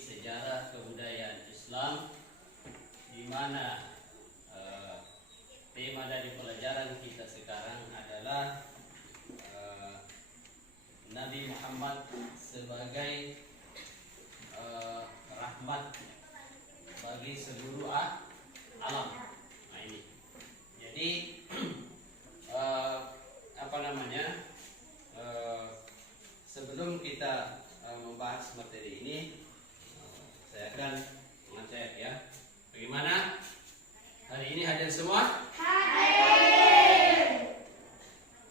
sejarah kebudayaan Islam, di mana tema dari pelajaran kita sekarang adalah Nabi Muhammad sebagai rahmat bagi seluruh alam. Nah ini, jadi sebelum kita membahas materi ini, saya akan mengecek ya. Bagaimana hari ini hadir semua? Hadir.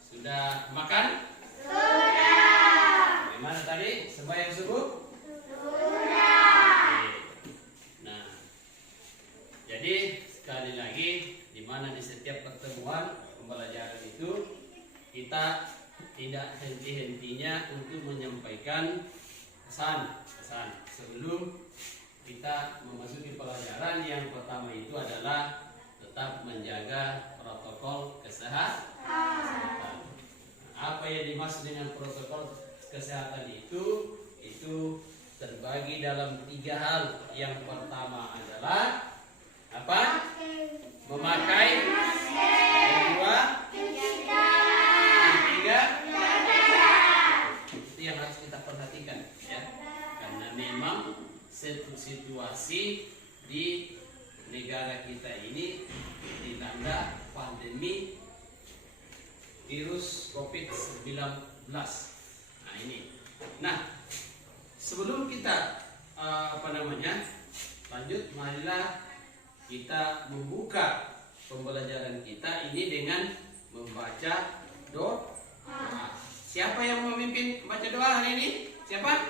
Sudah makan? Sudah. Bagaimana tadi sembahyang subuh? Sudah. Nah, jadi sekali lagi, di mana di setiap pertemuan pembelajaran itu kita tidak henti-hentinya untuk menyampaikan pesan sebelum kita memasuki pelajaran. Yang pertama itu adalah tetap menjaga protokol kesehatan. Apa yang dimaksud dengan protokol kesehatan itu terbagi dalam 3 hal. Yang pertama adalah apa? Memakai. Kedua, ketiga, itu yang harus kita perhatikan ya, karena memang situasi di negara kita ini dilanda pandemi virus COVID-19. Nah ini. Nah, sebelum kita lanjut, marilah kita membuka pembelajaran kita ini dengan membaca doa. Siapa yang memimpin baca doa hari ini? Siapa?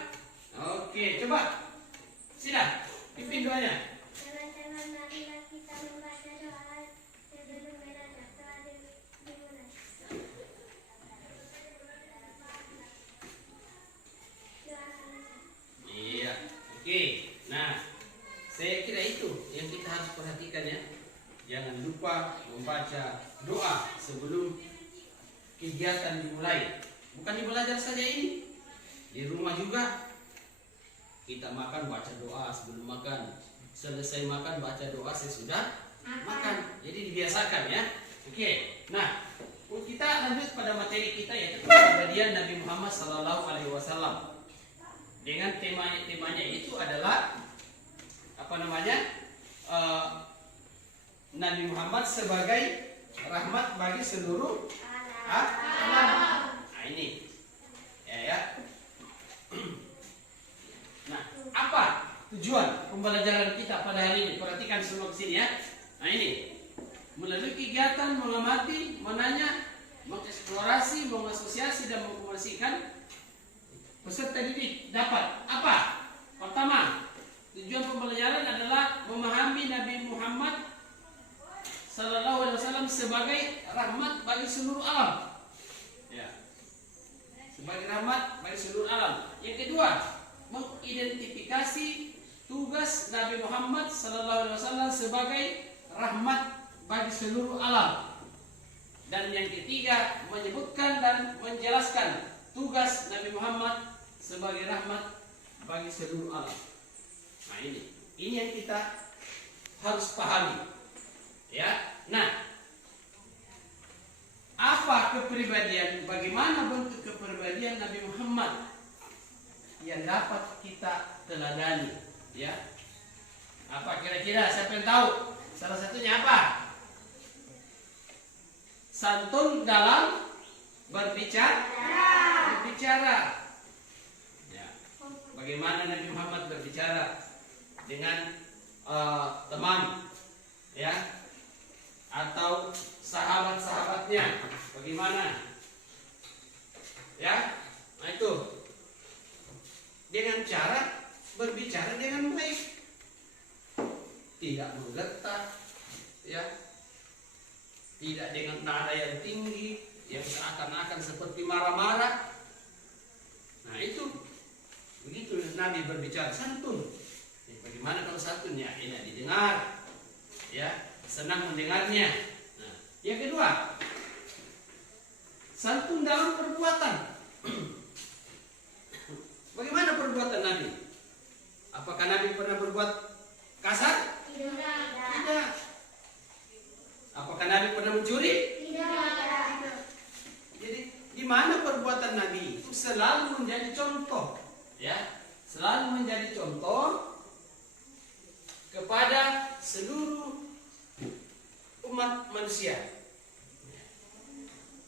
Oke, coba. Sila, pimpin doanya. Kita membaca doa sebelum menajat doa dimulai. Iya, oke. Nah, saya kira itu yang kita harus perhatikan ya. Jangan lupa membaca doa sebelum kegiatan dimulai. Bukan di belajar saja ini, di rumah juga. Kita makan baca doa sebelum makan, selesai makan baca doa sesudah makan. Jadi dibiasakan ya. Oke. Nah, kita lanjut pada materi kita, yaitu kepribadian Nabi Muhammad SAW. Dengan temanya itu adalah Nabi Muhammad sebagai rahmat bagi seluruh alam. Nah ini ya. Nah, apa tujuan pembelajaran kita pada hari ini? Perhatikan semua ke sini ya. Nah ini, melalui kegiatan mengamati, menanya, mengeksplorasi, mengasosiasi dan mengkomunikasikan, peserta didik dapat apa? Pertama, tujuan pembelajaran adalah memahami Nabi Muhammad SAW sebagai rahmat bagi seluruh alam. Ya. Sebagai rahmat bagi seluruh alam. Yang kedua, mengidentifikasi tugas Nabi Muhammad SAW sebagai rahmat bagi seluruh alam. Dan yang ketiga, menyebutkan dan menjelaskan tugas Nabi Muhammad sebagai rahmat bagi seluruh alam. Nah ini yang kita harus pahami. Ya, nah, apa kepribadian? Bagaimana bentuk kepribadian Nabi Muhammad yang dapat kita teladani? Ya, apa kira-kira? Siapa yang tahu? Salah satunya apa? Santun dalam berbicara. Ya, bagaimana Nabi Muhammad berbicara dengan teman, ya? Atau sahabat-sahabatnya, bagaimana? Ya, nah itu dengan cara berbicara dengan baik, tidak menggetar, ya, tidak dengan nada yang tinggi, yang seakan-akan seperti marah-marah. Nah itu, begitu Nabi berbicara santun. Ya, bagaimana kalau santunnya? Enak didengar, ya. Senang mendengarnya. Nah, yang kedua, santun dalam perbuatan. Bagaimana perbuatan Nabi? Apakah Nabi pernah berbuat kasar? Tidak. Apakah Nabi pernah mencuri? Tidak. Jadi di mana perbuatan Nabi itu selalu menjadi contoh, ya, selalu menjadi contoh kepada seluruh umat manusia.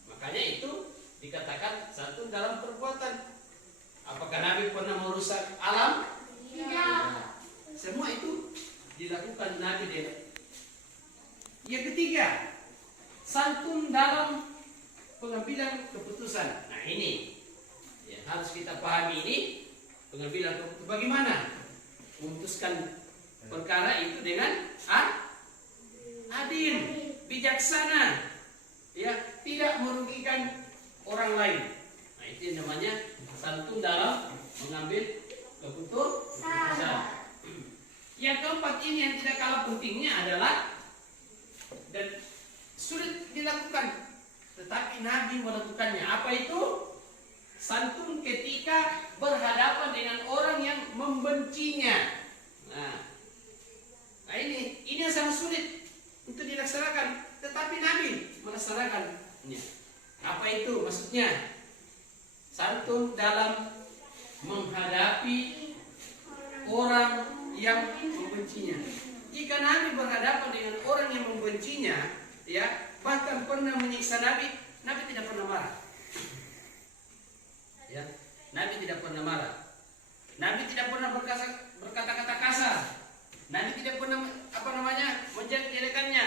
Makanya itu dikatakan santun dalam perbuatan. Apakah Nabi pernah merusak alam? Tidak. Semua itu dilakukan Nabi dia. Yang ketiga, santun dalam pengambilan keputusan. Nah ini ya, harus kita pahami ini pengambilan keputusan. Bagaimana memutuskan perkara itu dengan adil, bijaksana, ya, tidak merugikan orang lain. Nah itu yang namanya santun dalam mengambil keputusan. Yang keempat ini yang tidak kalah pentingnya adalah dan sulit dilakukan, tetapi Nabi melakukannya. Apa itu? Santun ketika berhadapan dengan orang yang membencinya. Nah ini yang sangat sulit untuk dilaksanakan, tetapi Nabi melaksanakannya. Apa itu maksudnya? Santun dalam menghadapi orang yang membencinya. Jika Nabi berhadapan dengan orang yang membencinya, ya, bahkan pernah menyiksa Nabi, Nabi tidak pernah marah. Ya, Nabi tidak pernah marah. Nabi tidak pernah berkata-kata kasar. Nabi tidak pernah menjelek-jelekannya.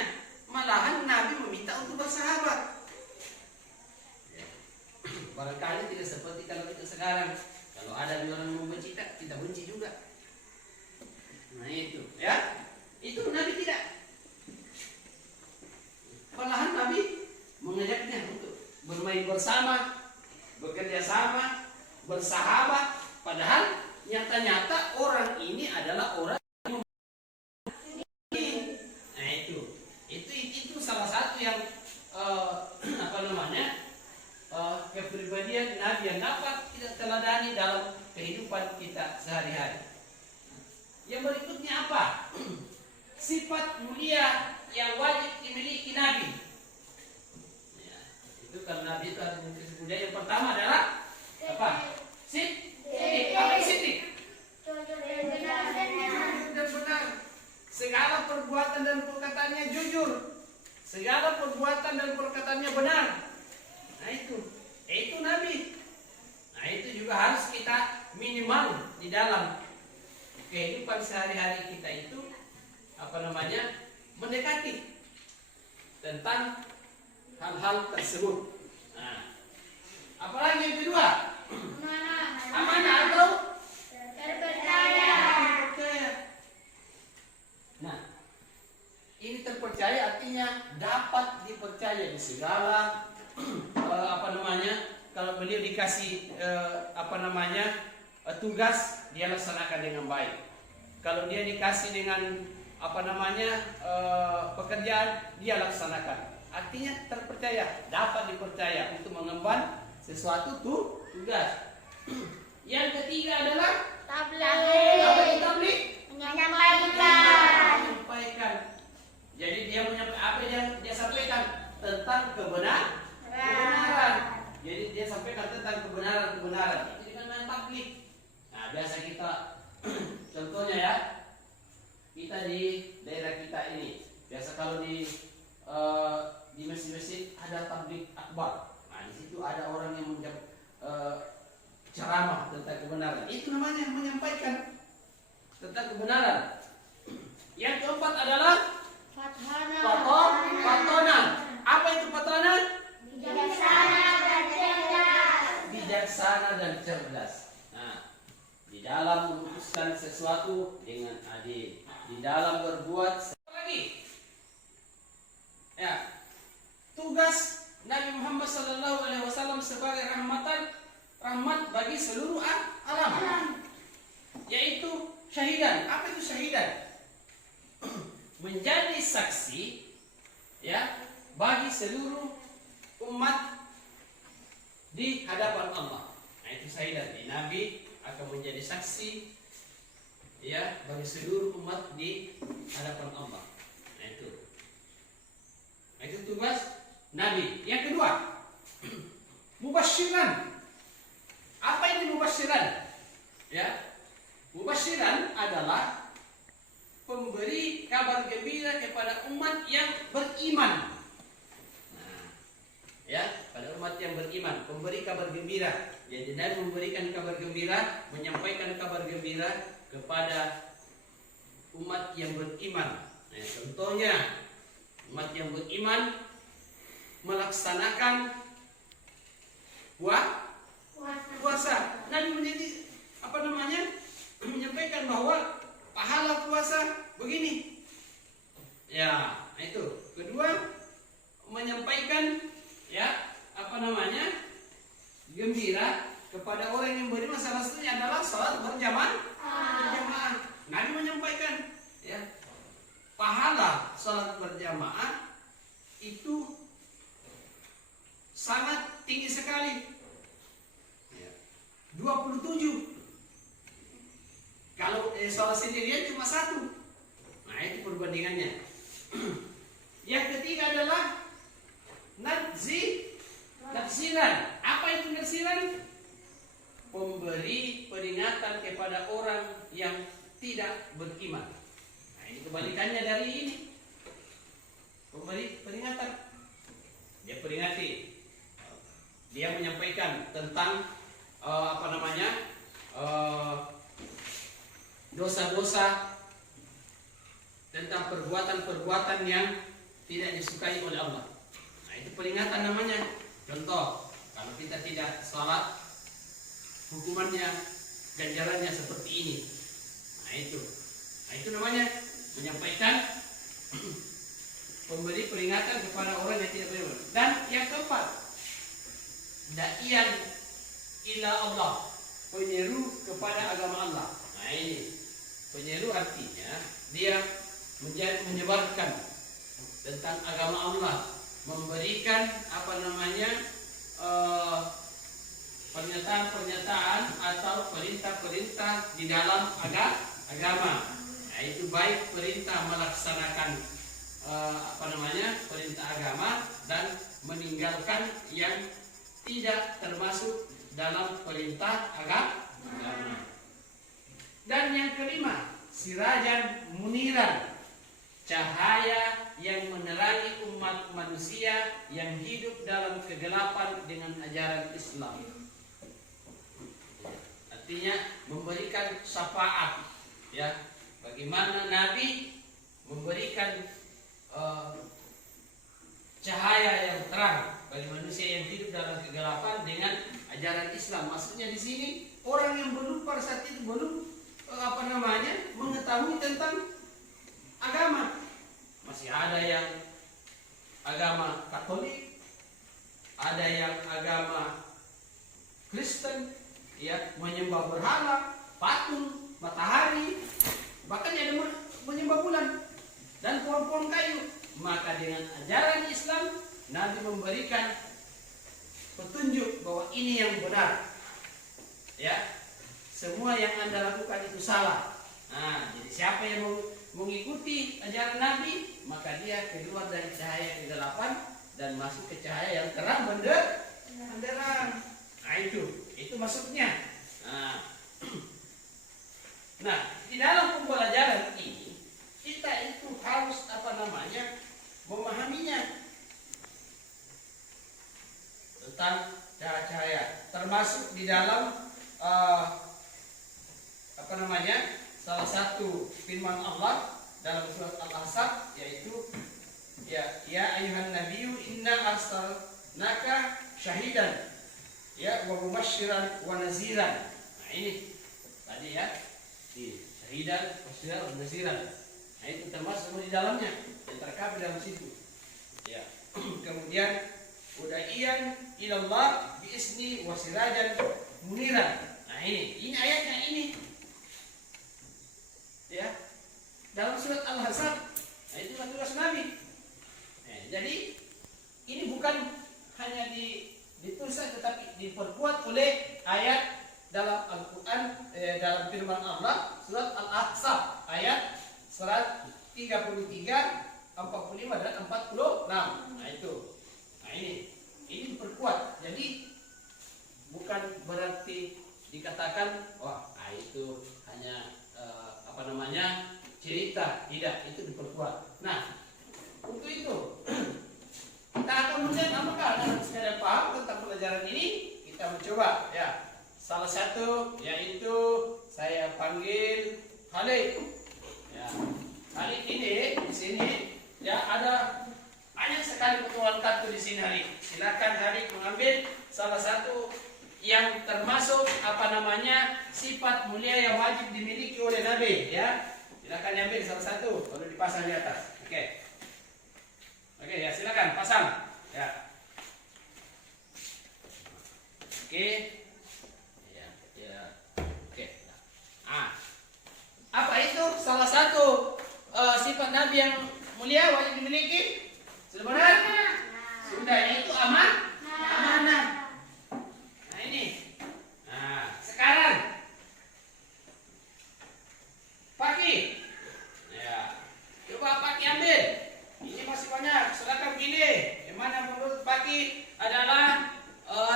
Malahan Nabi meminta untuk bersahabat. Ya. Barangkali tidak seperti kalau kita sekarang. Kalau ada orang yang membenci kita benci juga. Nah itu, ya. Itu Nabi tidak. Malahan Nabi mengajaknya untuk bermain bersama, bekerja sama, bersahabat. Padahal nyata-nyata orang ini adalah orang yang nah itu salah satu yang kepribadian Nabi yang dapat kita teladani dalam kehidupan kita sehari-hari. Yang berikutnya apa? Sifat mulia yang wajib dimiliki Nabi. Ya, itu kalau Nabi itu harus memiliki mulia. Yang pertama adalah apa? Sidik. Apa itu sidik? Jujur dan benar. Dan benar. Segala perbuatan dan perkataannya jujur. Segala perbuatan dan perkataannya benar. Nah itu Nabi. Nah itu juga harus kita minimal di dalam kehidupan sehari-hari kita itu mendekati tentang hal-hal tersebut. Nah, apalagi yang kedua? Amanah atau Terpercaya. Nah, ini terpercaya artinya dapat dipercaya di segala kalau beliau dikasih tugas, dia laksanakan dengan baik. Kalau dia dikasih dengan pekerjaan, dia laksanakan. Artinya terpercaya, dapat dipercaya untuk mengemban sesuatu tugas. Yang ketiga adalah tabligh. Menyampaikan. Jadi dia apa yang dia sampaikan tentang kebenaran. Jadi dia sampaikan tentang kebenaran. Itu dengan tabligh. Nah, biasa kita contohnya ya, kita di daerah kita ini biasa kalau di masjid-masjid ada tabligh akbar. Nah, di situ ada orang yang ceramah tentang kebenaran. Itu namanya menyampaikan tentang kebenaran. Yang keempat adalah patonan. Apa itu patonan? Bijaksana dan cerdas. Nah, di dalam memutuskan sesuatu dengan adil, di dalam berbuat lagi. Ya, tugas Nabi Muhammad SAW sebagai rahmat bagi seluruh alam, yaitu syahidan. Apa itu syahidan? Menjadi saksi, ya, bagi seluruh umat di hadapan Allah. Nah itu syahidan. Nabi akan menjadi saksi, ya bagi seluruh umat di hadapan Allah. Nah itu tugas Nabi. Yang kedua, mubasyiran. Apa ini mubasyiran? Ya, mubasyiran adalah pemberi kabar gembira kepada umat yang beriman. Nah, ya, pada umat yang beriman, pemberi kabar gembira. Jadi Nabi memberikan kabar gembira, menyampaikan kabar gembira kepada umat yang beriman. Nah, contohnya umat yang beriman melaksanakan puasa. Nabi menjadi menyampaikan bahwa pahala puasa begini. Ya, itu. Kedua, menyampaikan gembira kepada orang yang beriman. Salah satunya adalah salat berjamaah. Nabi menyampaikan pahala salat berjamaah itu sangat tinggi sekali. 27. Kalau salat sendirian cuma 1. Nah, itu perbandingannya. Yang ketiga adalah nafsiran. Apa itu nafsiran? Pemberi peringatan kepada orang yang tidak beriman. Nah, ini kebalikannya dari ini. Pemberi peringatan. Dia peringati. Dia menyampaikan tentang dosa-dosa, tentang perbuatan-perbuatan yang tidak disukai oleh Allah. Nah, itu peringatan namanya. Contoh, kalau kita tidak salat, hukumannya, ganjarannya seperti ini. Nah itu namanya menyampaikan pemberi peringatan kepada orang yang tidak beriman. Dan yang keempat, da'iyan ila Allah, penyeru kepada agama Allah. Nah ini penyeru artinya dia menyebarkan tentang agama Allah, memberikan pernyataan-pernyataan atau perintah-perintah di dalam agama. Nah, itu baik perintah melaksanakan perintah agama dan meninggalkan yang tidak termasuk dalam perintah agama. Dan yang kelima, sirajan muniran, cahaya yang menerangi umat manusia yang hidup dalam kegelapan dengan ajaran Islam. Artinya memberikan syafaat, bagaimana Nabi memberikan cahaya yang terang bagi manusia yang hidup dalam kegelapan dengan ajaran Islam. Maksudnya di sini orang yang belum pada saat itu belum mengetahui tentang agama. Masih ada yang agama Katolik, ada yang agama Kristen, menyembah berhala, patung, matahari, bahkan ada menyembah bulan dan pohon-pohon kayu. Maka dengan ajaran Islam, Nabi memberikan petunjuk bahwa ini yang benar. Semua yang Anda lakukan itu salah. Nah, jadi siapa yang mengikuti ajaran Nabi, maka dia keluar dari cahaya kegelapan dan masuk ke cahaya yang terang benderang. Nah, itu maksudnya. Nah, di dalam pembelajaran ini kita itu harus memahaminya tentang cahaya, termasuk di dalam salah satu firman Allah dalam surat Al-Ahzab, yaitu ya ayuhan nabiyyu inna arsalnaka syahidan wa mubasysyiran wa naziran. Nah ini tadi syahidan, mubasysyiran wa naziran. Nah itu termasuk di dalamnya, yang terkait dalam situ. Kemudian udaiyan ilallah biizni wa sirajan muniran. Nah ini ayatnya ini. Dalam surat Al-Ahzab. Nah itu tugas Nabi. Jadi ini bukan hanya ditulis tetapi diperkuat oleh ayat dalam Al-Quran, dalam firman Allah surat Al-Ahzab ayat 133, 45 dan 46. Nah itu. Nah ini diperkuat. Jadi bukan berarti dikatakan wah itu hanya cerita, tidak, itu diperkuat. Nah, untuk itu kita akan melihat apakah dalam sekadar paham tentang pelajaran ini. Kita mencoba ya. Salah satu yaitu saya panggil Khalid. Ya. Khalid ini di sini ya ada banyak sekali potongan kartu di sini Khalid. Silakan Khalid mengambil salah satu yang termasuk sifat mulia yang wajib dimiliki oleh Nabi ya. Silakan diambil salah satu lalu dipasang di atas. Oke. Oke ya, silakan pasang ya. Oke. Ya. Oke. Apa itu salah satu sifat Nabi yang mulia wajib dimiliki? Sudah benar? Sudah, yaitu amanah. Nah ini. Nah, sekarang Paki. Ya. Coba Paki ambil. Ini masih banyak. Silakan pilih. Yang mana menurut Paki adalah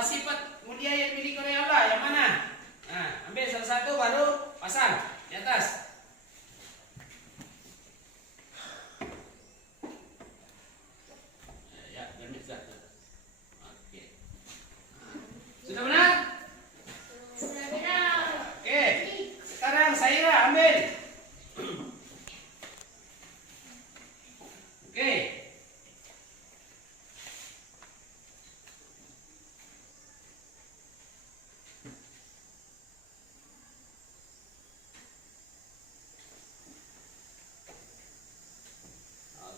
sifat mulia yang dimiliki oleh Allah? Yang mana? Nah, ambil salah satu baru pasang di atas. Sudah benar? Sudah benar. Oke. Sekarang Saira ambil. Oke.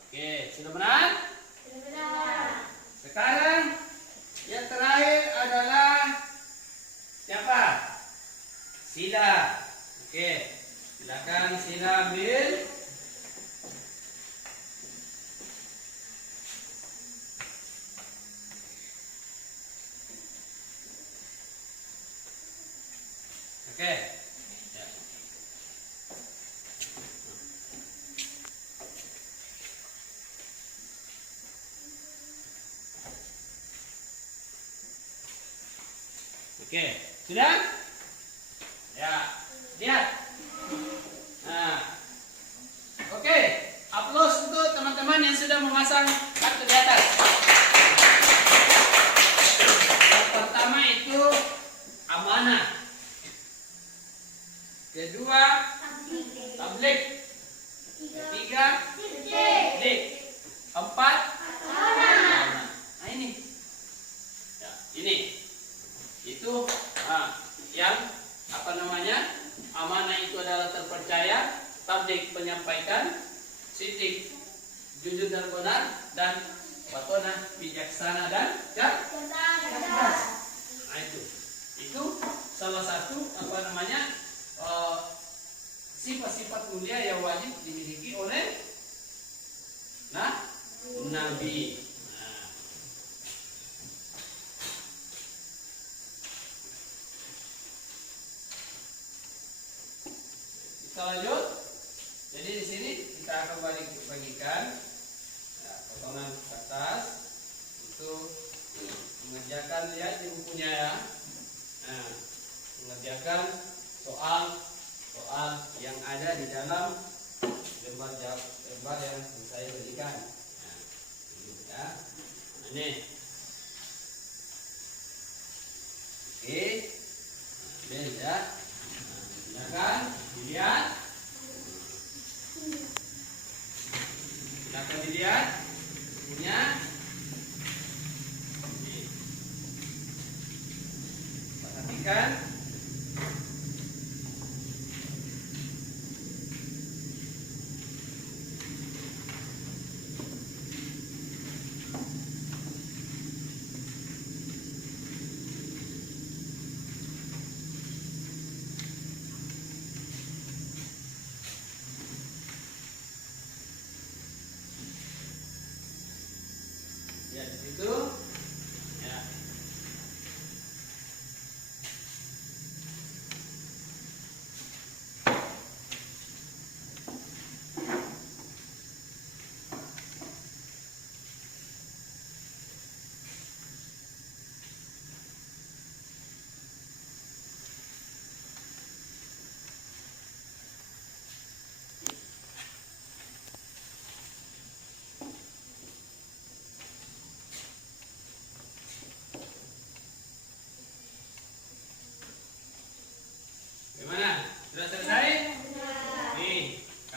Oke, sudah benar? Sudah benar. Sekarang yang terakhir adalah siapa? Sila. Oke, silakan Sila ambil. Oke. Ya. Oke, sudah? Ya, lihat. Nah, oke, aplaus untuk teman-teman yang sudah memasang kartu di atas. Yang pertama itu amanah. Kedua, tabligh. Ketiga, dik. Empat, amanah. Nah ini, ya, ini. Itu yang amanah itu adalah terpercaya, tabligh penyampaikan, sidik jujur dan benar, dan watonah bijaksana dan cerdas. Nah itu salah satu sifat-sifat mulia yang wajib dimiliki oleh Nabi. Kita lanjut. Jadi di sini kita akan bagikan potongan kertas untuk mengerjakan, lihat di bukunya ya. Nah, mengerjakan soal yang ada di dalam lembar yang saya berikan. Nah, ini ya. Ini. Oke. Nah, ini ya. Silakan dilihat. Silakan dilihat bukunya. Perhatikan.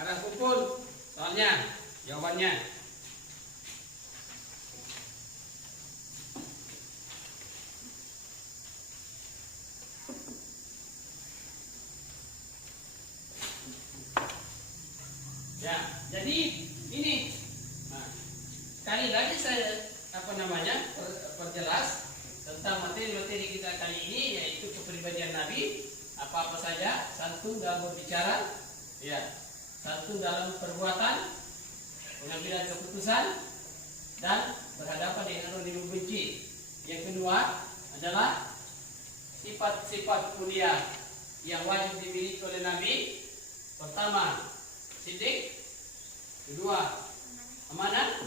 Arah kumpul. Soalnya jawabannya. Ya, jadi ini. Nah, kali lagi saya perjelas tentang materi-materi kita kali ini, yaitu kepribadian Nabi, apa-apa saja, santun dalam berbicara, ya, santun dalam perbuatan, pengambilan keputusan, dan berhadapan dengan orang yang membenci. Yang kedua adalah sifat-sifat mulia yang wajib dimiliki oleh Nabi. Pertama, siddiq. Kedua, amanah.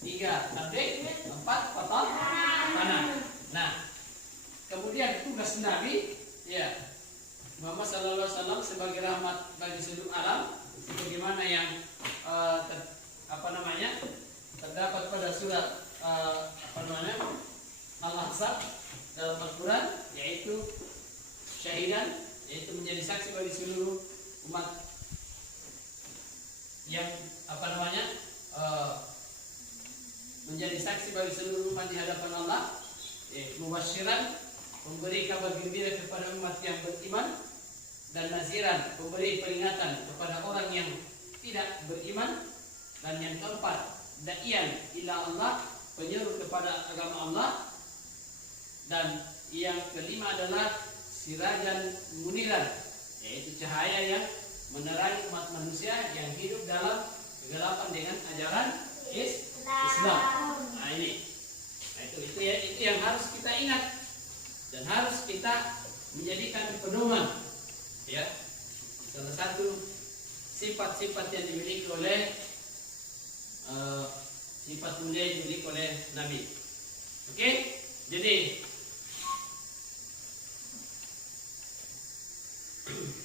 Tiga, tabligh. Empat, panah. Nah, kemudian tugas Nabi, ya, Muhammad sallallahu alaihi wasallam sebagai rahmat bagi seluruh alam, sebagaimana yang terdapat pada surat Al-Ahzab dalam Al-Quran, yaitu syahidan, yaitu menjadi saksi bagi seluruh umat yang menjadi saksi bagi seluruh umat di hadapan Allah, mubasyiran, memberi kabar gembira kepada umat yang beriman, dan naziran, memberi peringatan kepada orang yang tidak beriman, dan yang keempat, da'iyan ila Allah, penyeru kepada agama Allah, dan yang kelima adalah sirajan muniran, yaitu cahaya yang menerangi umat manusia yang hidup dalam kegelapan dengan ajaran Islam. Nah ini, itu yang harus kita ingat dan harus kita menjadikan pedoman. Ya, salah satu sifat-sifat yang dimiliki oleh sifat mulia yang dimiliki oleh Nabi. Oke, jadi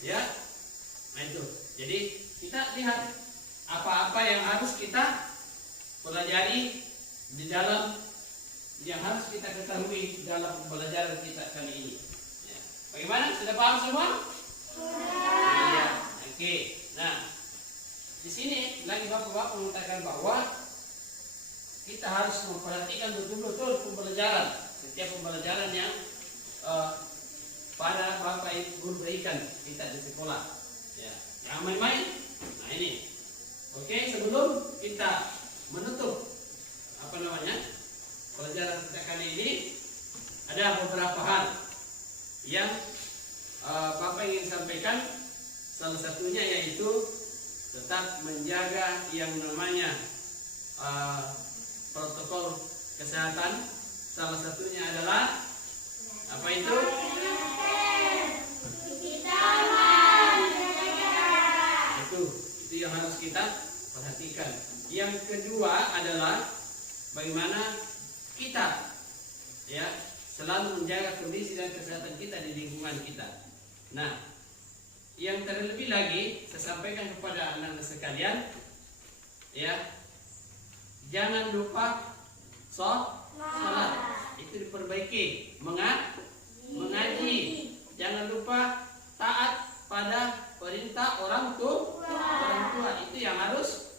ya, nah itu. Jadi kita lihat apa-apa yang harus kita pelajari di dalam, yang harus kita ketahui dalam pembelajaran kita kali ini. Ya. Bagaimana? Sudah paham semua? Iya. Oke. Nah, di sini lagi bapak-bapak mengatakan bahwa kita harus memperhatikan betul-betul pembelajaran, setiap pembelajaran yang pada bapak ibu berikan kita di sekolah. Ya, jangan main-main. Nah ini. Oke, sebelum kita menutup pelajaran kita kali ini, ada beberapa hal yang bapak ingin sampaikan. Salah satunya yaitu tetap menjaga yang namanya protokol kesehatan. Salah satunya adalah apa itu? Itu yang harus kita perhatikan. Yang kedua adalah bagaimana kita ya selalu menjaga kondisi dan kesehatan kita di lingkungan kita. Nah, yang terlebih lagi saya sampaikan kepada anak-anak sekalian, ya, jangan lupa sholat. Itu diperbaiki, mengaji. Jangan lupa taat pada perintah orang tua. Itu yang harus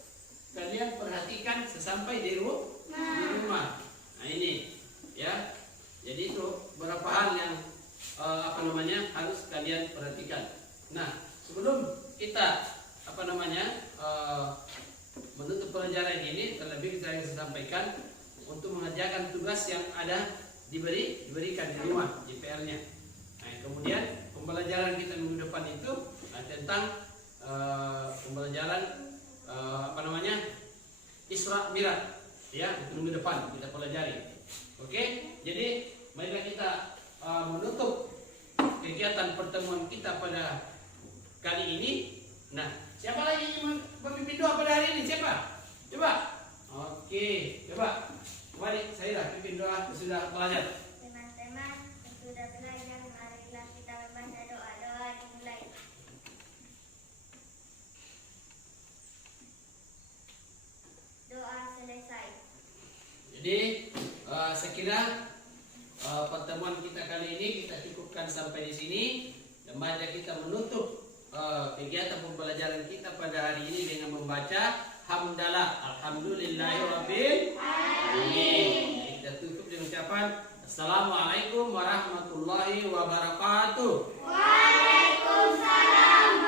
kalian perhatikan sesampai di rumah. Nah ini, ya. Jadi itu beberapa hal yang harus kalian perhatikan. Nah, sebelum kita menutup pelajaran ini, terlebih saya sampaikan untuk mengerjakan tugas yang ada diberikan di rumah, PR-nya. Nah, kemudian pembelajaran kita minggu depan itu tentang pembelajaran Isra Mi'raj, ya, minggu depan kita pelajari. Oke, jadi marilah kita menutup kegiatan pertemuan kita pada kali ini. Nah, siapa lagi yang memimpin doa pada hari ini? Siapa? Coba. Oke, coba. Mari saya pimpin doa sudah belajar. Teman-teman sudah belajar, marilah kita membaca doa-doa dimulai. Doa selesai. Jadi saya kira pertemuan kita kali ini kita cukupkan sampai di sini. Dan mari kita menutup kegiatan pembelajaran kita pada hari ini dengan membaca hamdalah. Alhamdulillahirabbil alamin. Kita tutup dengan ucapan Assalamualaikum warahmatullahi wabarakatuh. Waalaikumsalam